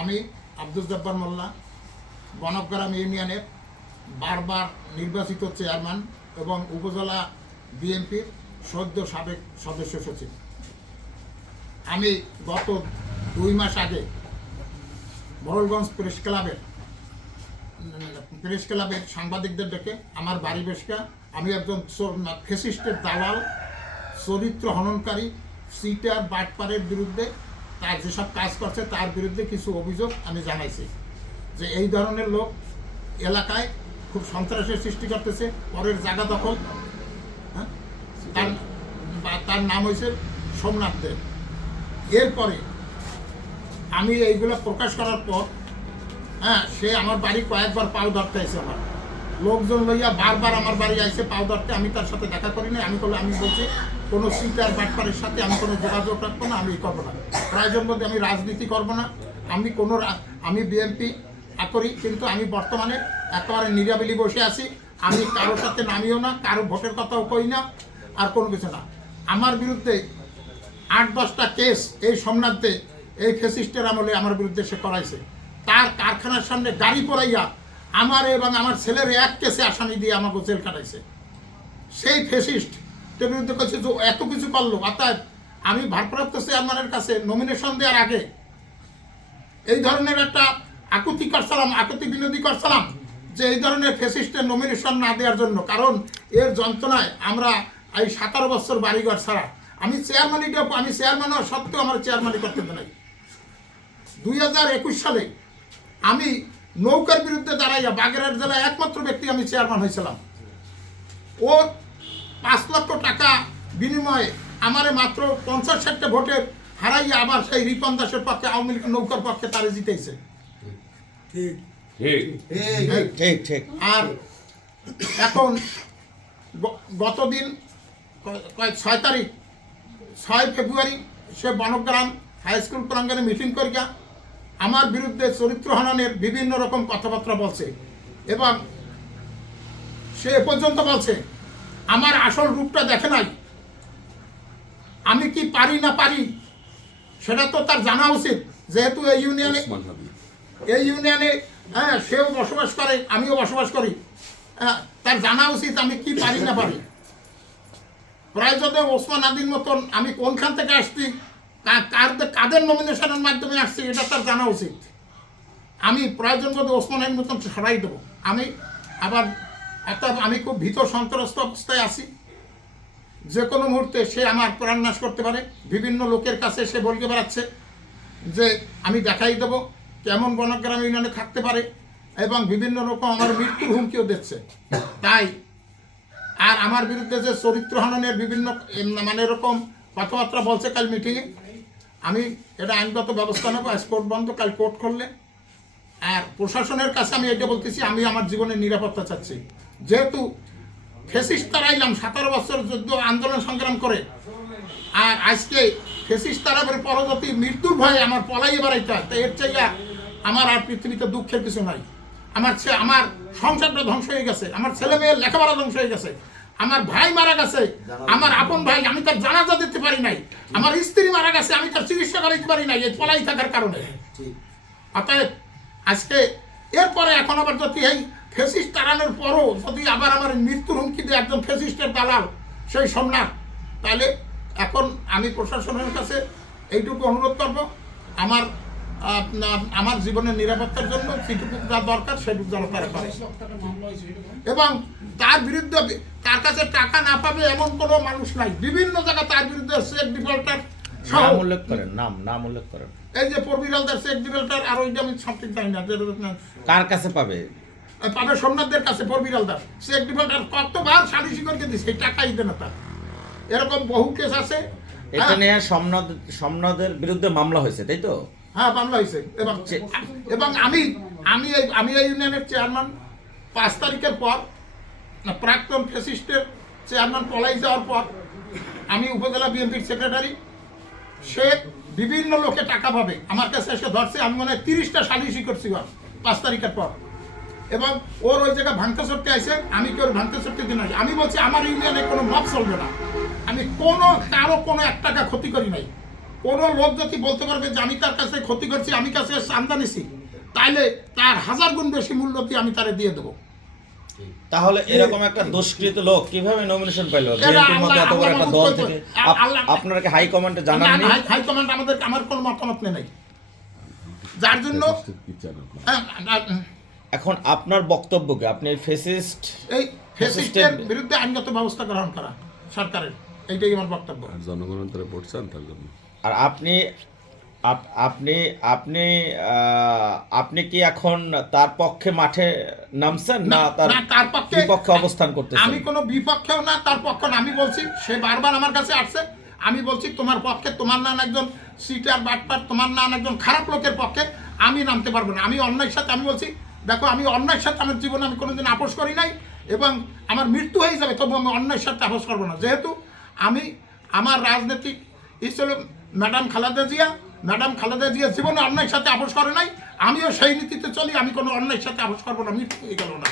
আমি আব্দুল জব্বার মোল্লা বনগ্রাম ইউনিয়নের বারবার নির্বাচিত চেয়ারম্যান এবং উপজেলা বিএনপির সদ্য সাবেক সদস্য সচিব। আমি গত দুই মাস আগে বরলগঞ্জ প্রেস ক্লাবের প্রেস ক্লাবের সাংবাদিকদের ডেকে আমার বাড়ি বেশকা আমি একজন ফেসিস্টের দালাল, চরিত্র হননকারী, সিটার বাটপারের বিরুদ্ধে তার যেসব কাজ করছে, তার বিরুদ্ধে কিছু অভিযোগ আমি জানাইছি যে এই ধরনের লোক এলাকায় খুব সন্ত্রাসের সৃষ্টি করতেছে, পরের জায়গা দখল। হ্যাঁ? তার তার নাম হয়েছে সোমনাথ দেব এরপরে আমি এইগুলো প্রকাশ করার পর হ্যাঁ সে আমার বাড়ি কয়েকবার পাল ধরতে আমার। লোকজন লইয়া বারবার আমার বাড়ি আইসে পাও আমি তার সাথে দেখা করি না আমি বলে আমি বলছি, কোনো সিটার বাটপারের সাথে আমি কোনো যোগাযোগ রাখব না, আমি করব না। প্রয়োজন বলতে আমি রাজনীতি করব না। আমি কোনো আমি বিএনপি করি কিন্তু আমি বর্তমানে একেবারে নিরাবিলি বসে আছি। আমি কারোর সাথে নামিও না, কারও ভোটের কথাও কই না, আর কোনো কিছু না। আমার বিরুদ্ধে আট দশটা কেস এই সোমনাথে এই ফেসিস্টের আমলে আমার বিরুদ্ধে সে করাইছে। তার কারখানার সামনে গাড়ি পড়াইয়া আমার এবং আমার ছেলের এক কেসে আসামি দিয়ে আমাকে জেল কাটাইছে। সেই ফেসিস্ট বিরুদ্ধে করছে যে এত কিছু করল অর্থাৎ আমি ভারপ্রাপ্ত চেয়ারম্যানের কাছে নমিনেশন দেওয়ার আগে এই ধরনের একটা আকুতি করছিলাম, আকুতি বিনোদী করছিলাম যে এই ধরনের ফেসিস্টের নমিনেশন না দেওয়ার জন্য। কারণ এর যন্ত্রণায় আমরা এই সতেরো বছর বাড়িঘর ছাড়া, আমি চেয়ারম্যানই আমি চেয়ারম্যান হওয়া সত্ত্বেও আমার চেয়ারম্যানই করতে দেয় দুই সালে আমি নৌকার বিরুদ্ধে দাঁড়াইয়া বাগেরহাট জেলায় একমাত্র ব্যক্তি আমি চেয়ারম্যান হয়েছিলাম। ও পাঁচ লক্ষ টাকা বিনিময়ে আমারে মাত্র পঞ্চাশ ষাটটা ভোটের হারাইয়া আবার সেই রিপন দাসের পক্ষে আওয়ামী লীগ নৌকার পক্ষে তারা জিতেছে। ঠিক। ঠিক ঠিক। আর এখন গতদিন কয়েক ছয় তারিখ ছয় ফেব্রুয়ারি সে বনগ্রাম হাই স্কুল প্রাঙ্গণে মিটিং করিয়া আমার বিরুদ্ধে চরিত্র হননের বিভিন্ন রকম কথাবার্তা বলছে এবং সে এ পর্যন্ত বলছে আমার আসল রূপটা দেখে নাই। আমি কি পারি না পারি সেটা তো তার জানা উচিত। যেহেতু এই ইউনিয়নে এই ইউনিয়নে হ্যাঁ সেও বসবাস করে আমিও বসবাস করি। হ্যাঁ, তার জানা উচিত আমি কি পারি না পারি। প্রায় যদি ওসমান আদির মতন আমি কোনখান থেকে আসছি কাদের নমিনেশনের মাধ্যমে আসছি, এটা তার জানা উচিত। আমি প্রয়োজন বোধ ওসমান আলীর মতন সরাই দেবো। আমি আবার অর্থাৎ আমি খুব ভীত সন্ত্রস্ত অবস্থায় আছি। যে কোনো মুহূর্তে সে আমার প্রাণনাশ করতে পারে। বিভিন্ন লোকের কাছে সে বলতে বেড়াচ্ছে যে, আমি দেখাই দেবো কেমন বনগ্রাম ইউনিয়নে থাকতে পারে এবং বিভিন্ন রকম আমার মৃত্যুর হুমকিও দিচ্ছে। তাই আর আমার বিরুদ্ধে যে চরিত্র হননের বিভিন্ন মানে এরকম কথাবার্তা বলছে কাল মিটিংয়ে আমি এটা আইনগত ব্যবস্থা নেব কোর্ট বন্ধ, কাল কোর্ট করলে। আর প্রশাসনের কাছে আমি এটা বলতেছি, আমি আমার জীবনের নিরাপত্তা চাচ্ছি। যেহেতু ফেসিস্ট তারাইলাম সতেরো বছর যুদ্ধ, আন্দোলন সংগ্রাম করে। আর আজকে ফেসিস্ট তারাবের পরবর্তী মৃত্যুর ভয়ে আমার পলাই বেড়াইতে হয় তাই এর চাইয়া আমার আর পৃথিবীতে দুঃখের কিছু নাই। আমার আমার সংসারটা ধ্বংস হয়ে গেছে, আমার ছেলে মেয়ের লেখাপড়া ধ্বংস হয়ে গেছে। আমার ভাই মারা গেছে। আমার আপন ভাই আমি তার জানাজা দিতে পারি নাই। আমার স্ত্রী মারা গেছে আমি তার চিকিৎসা করাইতে পারি নাই। পলাই থাকার কারণে। অতএব আজকে এরপরে এখন আবার যদি এই ফেসিস্ট তাড়ানোর পরও যদি আবার আমার মৃত্যুর হুমকি দিয়ে একজন ফেসিস্টের দালাল সেই সোমনাথ তাহলে এখন আমি প্রশাসনের কাছে এইটুকু অনুরোধ করব। আমার আমার জীবনের নিরাপত্তার জন্য যেটুকু যা দরকার সেটুকু যেন তারা করে। এবং তার বিরুদ্ধে তার কাছে টাকা না পাবে এমন কোনো মানুষ নাই। বিভিন্ন জায়গায় তার বিরুদ্ধে চেক ডিফল্টার নাম উল্লেখ করেন নাম নাম উল্লেখ করেন। এই যে পরবিরালদার চেক ডিফল্টার আর ওইটা আমি সঠিক জানি না যে- কার কাছে পাবে? পাবে সোমনাথদের কাছে পরবিরালদার চেক ডিফল্টার কতবার সালিশি করে দিছে টাকাই দেয় না তার। এরকম বহু কেস আছে। এটা হ্যাঁ, নিয়ে সমনদের বিরুদ্ধে মামলা হয়েছে তাই তো? হ্যাঁ মামলা হয়েছে এবং এবং আমি আমি এই আমি এই ইউনিয়নের চেয়ারম্যান পাঁচ তারিখের পর প্রাক্তন ফেসিস্টের চেয়ারম্যান পলাই যাওয়ার পর আমি উপজেলা বিএনপির সেক্রেটারি সে বিভিন্ন লোকে টাকা পাবে। আমার কাছে এসে ধরছে আমি মনে হয় তিরিশটা সালিশি করছি পাঁচ তারিখের পর। এবং ওর ওই জায়গায় ভাঙতে সরতে আছে আমি কি ওর ভাঙতে সরতে দিন আমি বলছি আমার ইউনিয়নে কোনো মত চলবে না। আমি কোনো কারও কোনো এক টাকা ক্ষতি করি নাই। কোনো লোক যদি বলতে পারবে যে আমি তার কাছে ক্ষতি করছি আমি কাছে চান্দা নিছি তাইলে তার হাজার গুণ বেশি মূল্য দিয়ে আমি তারে দিয়ে দেবো। তাহলে এরকম একটা দুষ্কৃত লোক কীভাবে নমিনেশন পাইল? বিএনপির আল্লাহ- এত বড় একটা দল থেকে। আপনারা কি হাই কমান্ডে জানাননি না, হাই- হাইকমান্ড আমাদের আমার কোনো মতামত নেই যার জন্য হ্যাঁ, এখন আপনার বক্তব্য কি আপনি ফেসিস্ট এই ফেসিস্টের বিরুদ্ধে আইনগত ব্যবস্থা গ্রহণ করা সরকারের এইটাই আমার বক্তব্য। জনগণের তারা ভোট চান তার জন্য? আর আপনি আপ- আপনি আপনি আপনি কি এখন তার পক্ষে মাঠে নামছেন না তার তার পক্ষে বিপক্ষে অবস্থান করতেছেন? আমি কোনো বিপক্ষেও না তার পক্ষে না। আমি বলছি সে বারবার আমার কাছে আসছে। আমি বলছি তোমার পক্ষে তোমার নাম একজন সিটার বাটপার তোমার নাম একজন খারাপ লোকের পক্ষে আমি নামতে পারব না। আমি অন্যায়ের সাথে আমি বলছি দেখো আমি অন্যায়ের সাথে আমার জীবনে আমি কোনোদিন আপোষ করি নাই এবং আমার মৃত্যু হয়ে যাবে তবু আমি অন্যায়ের সাথে আপোষ করব না। যেহেতু আমি আমার রাজনৈতিক ইসলো ম্যাডাম খালেদা জিয়া। ম্যাডাম খালেদা জিয়া জীবনে অন্যায়ের সাথে আপোষ করে নাই। আমিও সেই নীতিতে চলি, আমি কোনো অন্যায়ের সাথে আপোষ করব না মৃত্যু হয়ে গেল না।